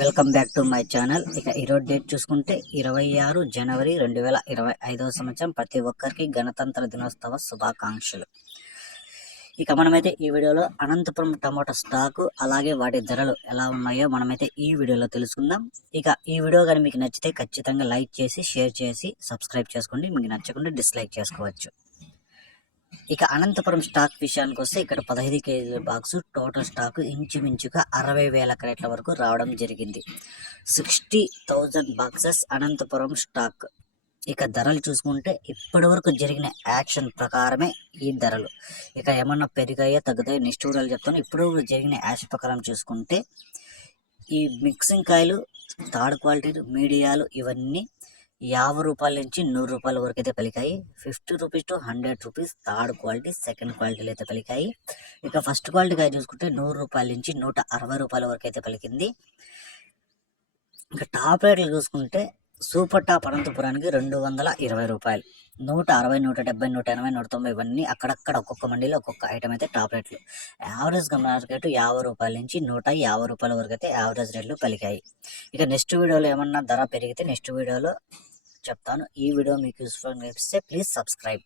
Welcome back to my channel ఇక ఈరోజు date చూసుకుంటే ఇరవై ఆరు జనవరి రెండు వేల ఇరవై ఐదవ సంవత్సరం ప్రతి ఒక్కరికి గణతంత్ర దినోత్సవ శుభాకాంక్షలు. ఇక మనమైతే ఈ వీడియోలో అనంతపురం టమాటా స్టాకు అలాగే వాటి ధరలు ఎలా ఉన్నాయో మనమైతే ఈ వీడియోలో తెలుసుకుందాం. ఇక ఈ వీడియో కానీ మీకు నచ్చితే ఖచ్చితంగా లైక్ చేసి షేర్ చేసి సబ్స్క్రైబ్ చేసుకోండి. మీకు నచ్చకుండా డిస్లైక్ చేసుకోవచ్చు. ఇక అనంతపురం స్టాక్ విషయానికి వస్తే ఇక్కడ పదహైదు కేజీల బాక్స్ టోటల్ స్టాక్ ఇంచుమించుగా అరవై వేల క్రేట్ల వరకు రావడం జరిగింది. Sixty thousand boxes Anantapur stock. ఇక ధరలు చూసుకుంటే ఇప్పటి వరకు జరిగిన యాక్షన్ ప్రకారమే ఈ ధరలు. ఇక ఏమన్నా పెరిగాయో తగ్గుతాయో నిష్ఠూరాలు చెప్తాను. ఇప్పుడు జరిగిన యాక్షన్ ప్రకారం చూసుకుంటే ఈ మిక్సింగ్ కాయలు థర్డ్ క్వాలిటీలు మీడియాలు ఇవన్నీ యాభై రూపాయల నుంచి నూరు రూపాయల వరకు అయితే పలికాయి. Fifty rupees to hundred rupees third quality second క్వాలిటీలు అయితే పలికాయి. ఇక ఫస్ట్ క్వాలిటీ కాయ చూసుకుంటే నూరు రూపాయల నుంచి నూట అరవై రూపాయల వరకు అయితే పలికింది. ఇంకా టాప్ రేట్లు చూసుకుంటే సూపర్ టాప్ అనంతపురానికి రెండు వందల ఇరవై రూపాయలు. నూట అరవై నూట డెబ్బై నూట ఎనభై నూట తొంభై ఇవన్నీ అక్కడక్కడ ఒక్కొక్క మండీలో ఒక్కొక్క ఐటమ్ అయితే టాప్ రేట్లు యావరేజ్గా మార్కెట్ యాభై రూపాయల నుంచి నూట యాభై రూపాయల వరకు అయితే యావరేజ్ రేట్లు పలికాయి. ఇక నెక్స్ట్ వీడియోలో ఏమన్నా ధర పెరిగితే నెక్స్ట్ వీడియోలో చెప్తాను. ఈ వీడియో మీకు యూస్ఫుల్ అనిపిస్తే ప్లీజ్ సబ్స్క్రైబ్